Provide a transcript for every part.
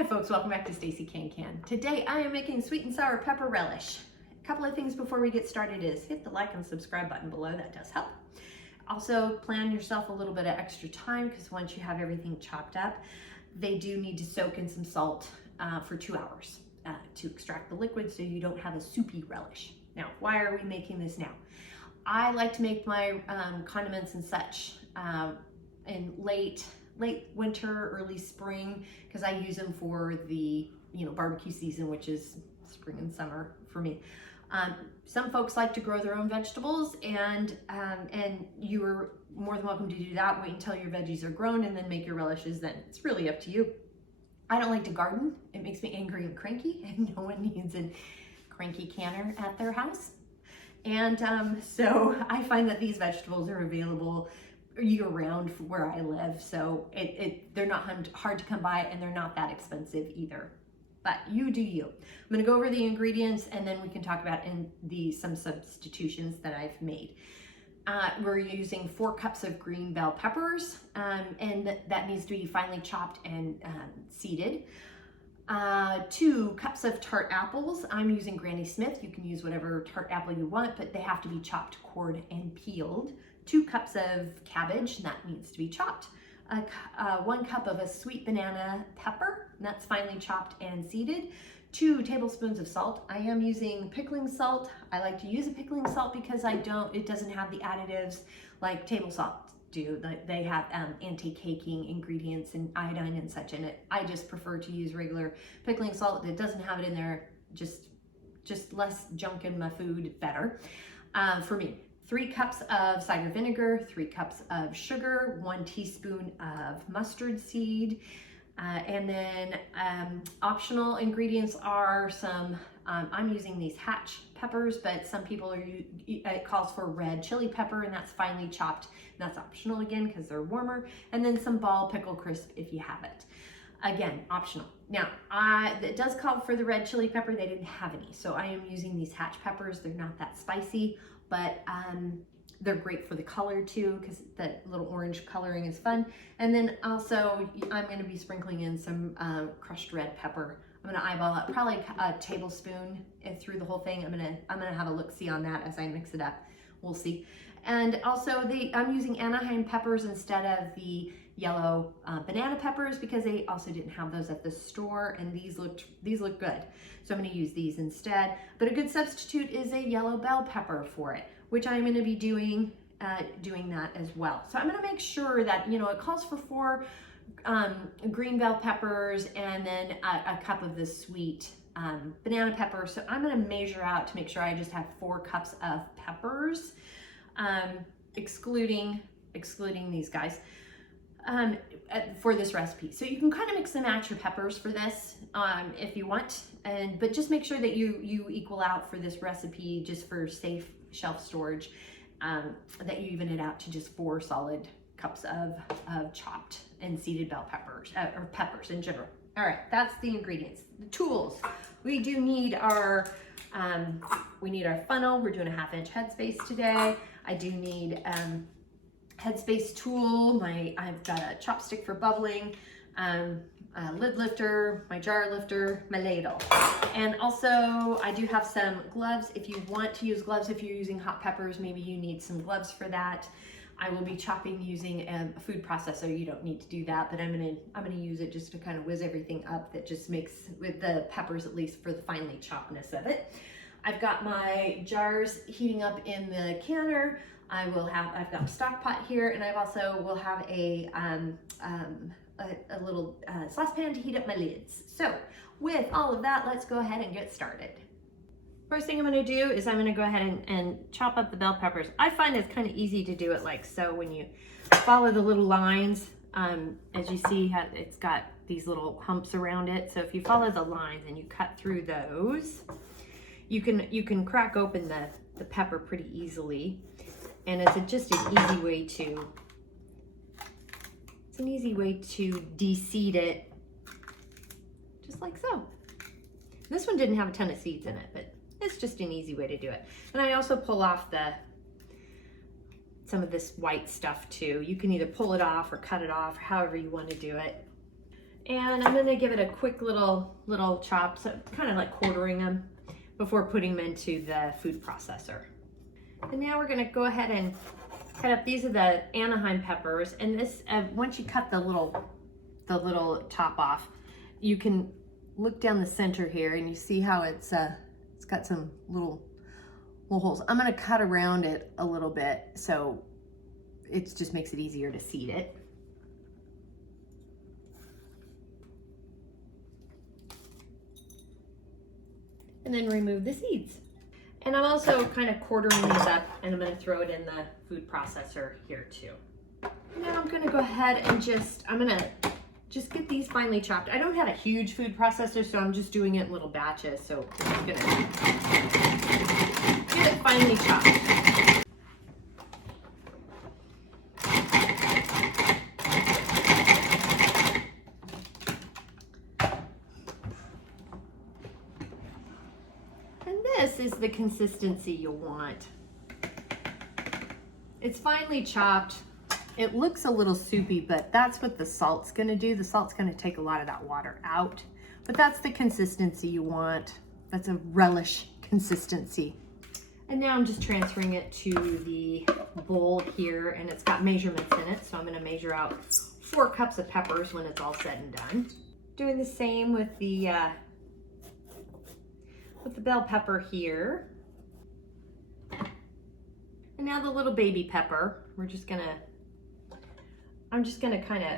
Hi folks, welcome back to Stacey Can. Today I am making sweet and sour pepper relish. A couple of things before we get started is hit the like and subscribe button below, that does help. Also plan yourself a little bit of extra time because once you have everything chopped up, they do need to soak in some salt for 2 hours to extract the liquid so you don't have a soupy relish. Now, why are we making this now? I like to make my condiments and such in late winter, early spring, because I use them for the barbecue season, which is spring and summer for me. Some folks like to grow their own vegetables, and you are more than welcome to do that. Wait until your veggies are grown and then make your relishes then. It's really up to you. I don't like to garden. It makes me angry and cranky, and no one needs a cranky canner at their house. And so I find that these vegetables are available year-round where I live, so they're not hard to come by, and they're not that expensive either. But you do you. I'm going to go over the ingredients, and then we can talk about some substitutions that I've made. We're using 4 cups of green bell peppers, and that needs to be finely chopped and seeded. 2 cups of tart apples. I'm using Granny Smith. You can use whatever tart apple you want, but they have to be chopped, cored, and peeled. 2 cups of cabbage, and that needs to be chopped. 1 cup of a sweet banana pepper, and that's finely chopped and seeded. 2 tablespoons of salt. I am using pickling salt. I like to use a pickling salt because it doesn't have the additives like table salt do. They have anti-caking ingredients and iodine and such in it. I just prefer to use regular pickling salt that doesn't have it in there. Just less junk in my food, better for me. 3 cups of cider vinegar, 3 cups of sugar, 1 teaspoon of mustard seed, and then optional ingredients are some, I'm using these hatch peppers, but some people it calls for red chili pepper, and that's finely chopped, and that's optional again because they're warmer, and then some ball pickle crisp if you have it. Again, optional. Now, it does call for the red chili pepper. They didn't have any, so I am using these hatch peppers. They're not that spicy, but they're great for the color too, because that little orange coloring is fun. And then also, I'm going to be sprinkling in some crushed red pepper. I'm going to eyeball it, probably a tablespoon through the whole thing. I'm gonna have a look-see on that as I mix it up. We'll see. And also, I'm using Anaheim peppers instead of the yellow banana peppers because they also didn't have those at the store, and these look good. So I'm going to use these instead. But a good substitute is a yellow bell pepper for it, which I'm going to be doing that as well. So I'm going to make sure that it calls for 4 green bell peppers and then a cup of the sweet banana pepper. So I'm going to measure out to make sure I just have 4 cups of peppers, excluding these guys. For this recipe. So you can kind of mix and match your peppers for this if you want, but just make sure that you equal out for this recipe just for safe shelf storage, that you even it out to just 4 solid cups of chopped and seeded bell peppers, or peppers in general. All right, that's the ingredients. The tools. We do need our funnel. We're doing a 1/2 inch Headspace today. I do need Headspace tool. I've got a chopstick for bubbling, a lid lifter, my jar lifter, my ladle. And also I do have some gloves. If you want to use gloves, if you're using hot peppers, maybe you need some gloves for that. I will be chopping using a food processor. You don't need to do that, but I'm gonna use it just to kind of whiz everything up. That just makes, with the peppers at least, for the finely choppedness of it. I've got my jars heating up in the canner. I've got a stock pot here, and I also will have a little saucepan to heat up my lids. So with all of that, let's go ahead and get started. First thing I'm going to do is I'm going to go ahead and chop up the bell peppers. I find it's kind of easy to do it like so when you follow the little lines. As you see, it's got these little humps around it. So if you follow the lines and you cut through those, you can crack open the pepper pretty easily. And it's just an easy way to de-seed it, just like so. This one didn't have a ton of seeds in it, but it's just an easy way to do it. And I also pull off some of this white stuff too. You can either pull it off or cut it off, however you want to do it. And I'm gonna give it a quick little chop, so kind of like quartering them before putting them into the food processor. And now we're gonna go ahead and cut up, these are the Anaheim peppers, and this, once you cut the little top off, you can look down the center here and you see how it's got some little holes. I'm gonna cut around it a little bit so it just makes it easier to seed it. And then remove the seeds. And I'm also kind of quartering these up, and I'm going to throw it in the food processor here too. Now I'm going to go ahead and I'm going to just get these finely chopped. I don't have a huge food processor, so I'm just doing it in little batches. So I'm going to get it finely chopped. This is the consistency you want. It's finely chopped. It looks a little soupy, but that's what the salt's gonna do. The salt's gonna take a lot of that water out, but that's the consistency you want. That's a relish consistency. And now I'm just transferring it to the bowl here, and it's got measurements in it, so I'm gonna measure out 4 cups of peppers when it's all said and done. Doing the same with the bell pepper here. And now the little baby pepper. I'm just gonna kind of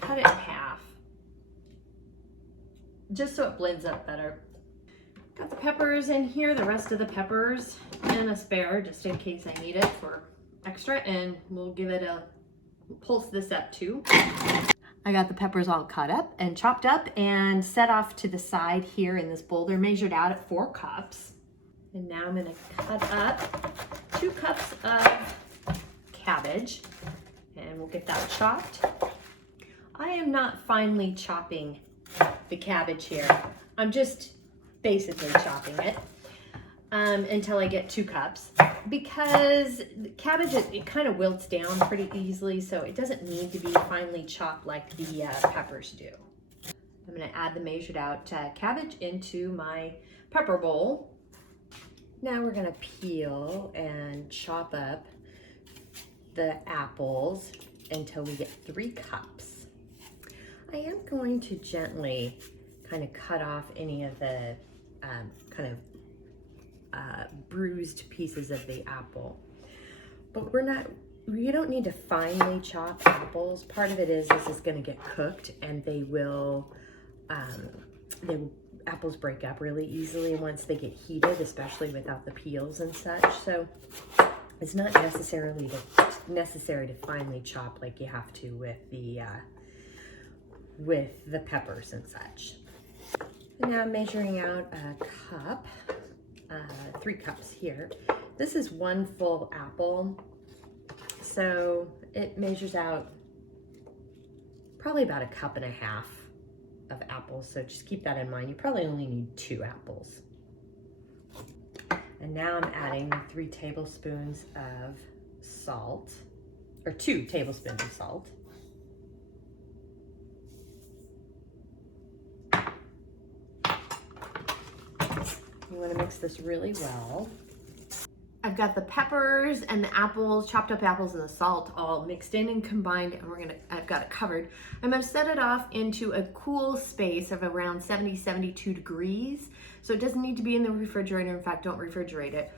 cut it in half, just so it blends up better. Got the peppers in here, the rest of the peppers, and a spare just in case I need it for extra, and we'll pulse this up too. I got the peppers all cut up and chopped up and set off to the side here in this bowl. They're measured out at 4 cups. And now I'm gonna cut up 2 cups of cabbage, and we'll get that chopped. I am not finely chopping the cabbage here. I'm just basically chopping it until I get 2 cups, because the cabbage, it kind of wilts down pretty easily, so it doesn't need to be finely chopped like the peppers do. I'm going to add the measured out cabbage into my pepper bowl. Now we're going to peel and chop up the apples until we get 3 cups. I am going to gently kind of cut off any of the bruised pieces of the apple, but you don't need to finely chop apples. Part of it is this is going to get cooked, and apples break up really easily once they get heated, especially without the peels and such. So it's not necessary to finely chop like you have to with the peppers and such. And now I'm measuring out a cup. 3 cups here. This is 1 full apple, so it measures out probably about 1.5 cups of apples, so just keep that in mind. You probably only need 2 apples. And now I'm adding 3 tablespoons of salt, or 2 tablespoons of salt. You want to mix this really well. I've got the peppers and the apples, chopped up apples and the salt all mixed in and combined, and I've got it covered. I'm going to set it off into a cool space of around 70, 72 degrees. So it doesn't need to be in the refrigerator. In fact, don't refrigerate it.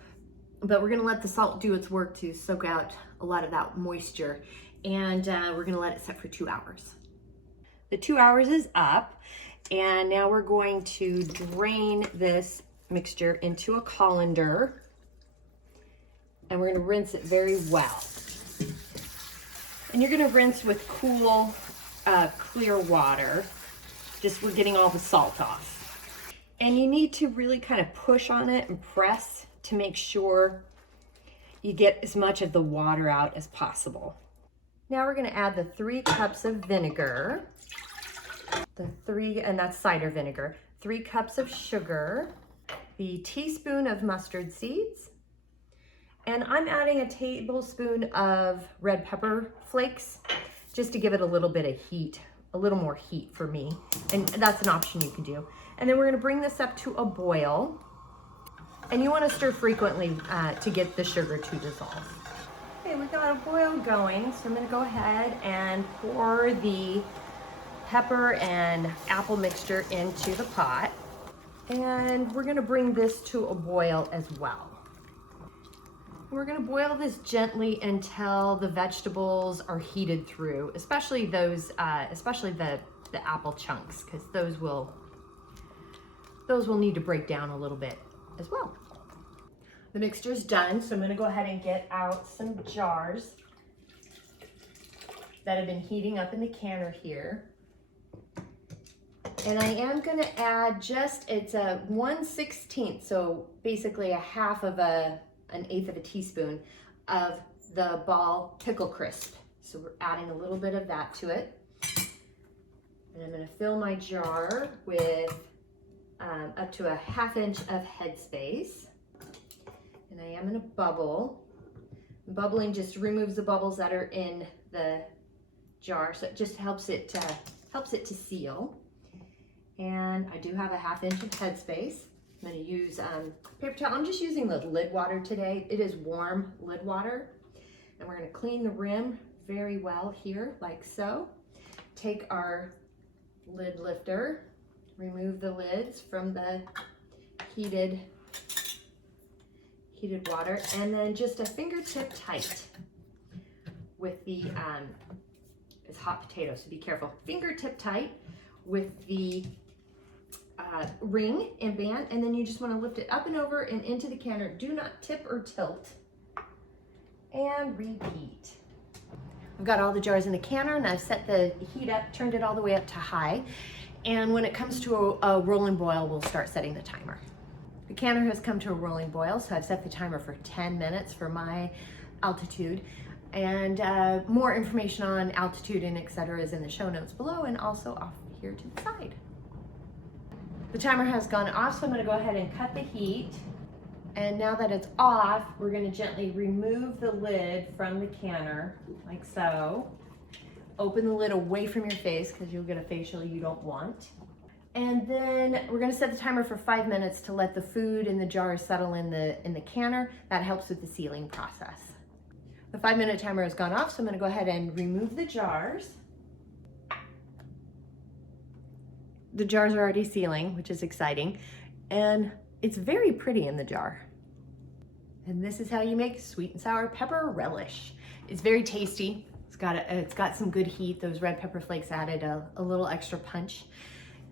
But we're going to let the salt do its work to soak out a lot of that moisture. And we're going to let it set for 2 hours. The 2 hours is up, and now we're going to drain this mixture into a colander, and we're going to rinse it very well. And you're going to rinse with cool, clear water. Just we're getting all the salt off. And you need to really kind of push on it and press to make sure you get as much of the water out as possible. Now we're going to add the 3 cups of vinegar, and that's cider vinegar, 3 cups of sugar, the teaspoon of mustard seeds, and I'm adding a tablespoon of red pepper flakes just to give it a little bit of heat a little more heat for me. And that's an option you can do. And then we're gonna bring this up to a boil. And you wanna stir frequently to get the sugar to dissolve. Okay, we've got a boil going, so I'm gonna go ahead and pour the pepper and apple mixture into the pot. And we're gonna bring this to a boil as well. We're gonna boil this gently until the vegetables are heated through, especially those, especially the apple chunks, because those will need to break down a little bit as well. The mixture's done, so I'm gonna go ahead and get out some jars that have been heating up in the canner here. And I am gonna add it's a 1/16, so basically an eighth of a teaspoon of the Ball Pickle Crisp. So we're adding a little bit of that to it. And I'm gonna fill my jar with up to a 1/2 inch of Headspace. And I am gonna bubble. Bubbling just removes the bubbles that are in the jar, so it just helps it to seal. And I do have a 1/2 inch of Headspace. I'm gonna use paper towel. I'm just using the lid water today. It is warm lid water. And we're gonna clean the rim very well here, like so. Take our lid lifter, remove the lids from the heated water, and then just a fingertip tight with the, it's hot potato, so be careful. Fingertip tight with the ring and band, and then you just want to lift it up and over and into the canner. Do not tip or tilt. And repeat. I've got all the jars in the canner, and I've set the heat up, turned it all the way up to high. And when it comes to a rolling boil, we'll start setting the timer. The canner has come to a rolling boil, so I've set the timer for 10 minutes for my altitude. And more information on altitude and etc. is in the show notes below, and also off here to the side. The timer has gone off, so I'm gonna go ahead and cut the heat. And now that it's off, we're gonna gently remove the lid from the canner, like so. Open the lid away from your face, because you'll get a facial you don't want. And then we're gonna set the timer for 5 minutes to let the food in the jar settle in the canner. That helps with the sealing process. The 5-minute timer has gone off, so I'm gonna go ahead and remove the jars. The jars are already sealing, which is exciting. And it's very pretty in the jar. And this is how you make sweet and sour pepper relish. It's very tasty. It's got some good heat. Those red pepper flakes added a little extra punch.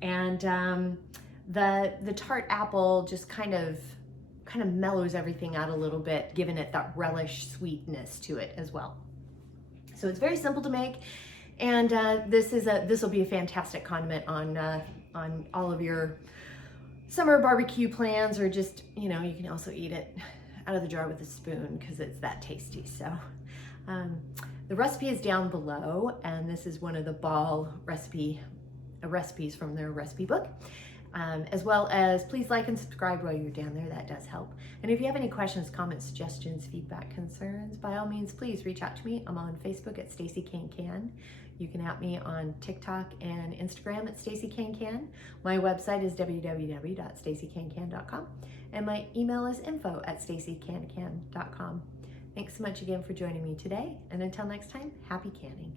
And the tart apple just kind of mellows everything out a little bit, giving it that relish sweetness to it as well. So it's very simple to make. And this will be a fantastic condiment on all of your summer barbecue plans, or just, you know, you can also eat it out of the jar with a spoon because it's that tasty. So the recipe is down below, and this is one of the Ball recipes from their recipe book. As well as please like and subscribe while you're down there. That does help. And if you have any questions, comments, suggestions, feedback, concerns, by all means, please reach out to me. I'm on Facebook at Stacey Can. You can at me on TikTok and Instagram at Stacey Can. My website is www.staceycancan.com, and my email is info@staceycancan.com. Thanks so much again for joining me today, and until next time, happy canning.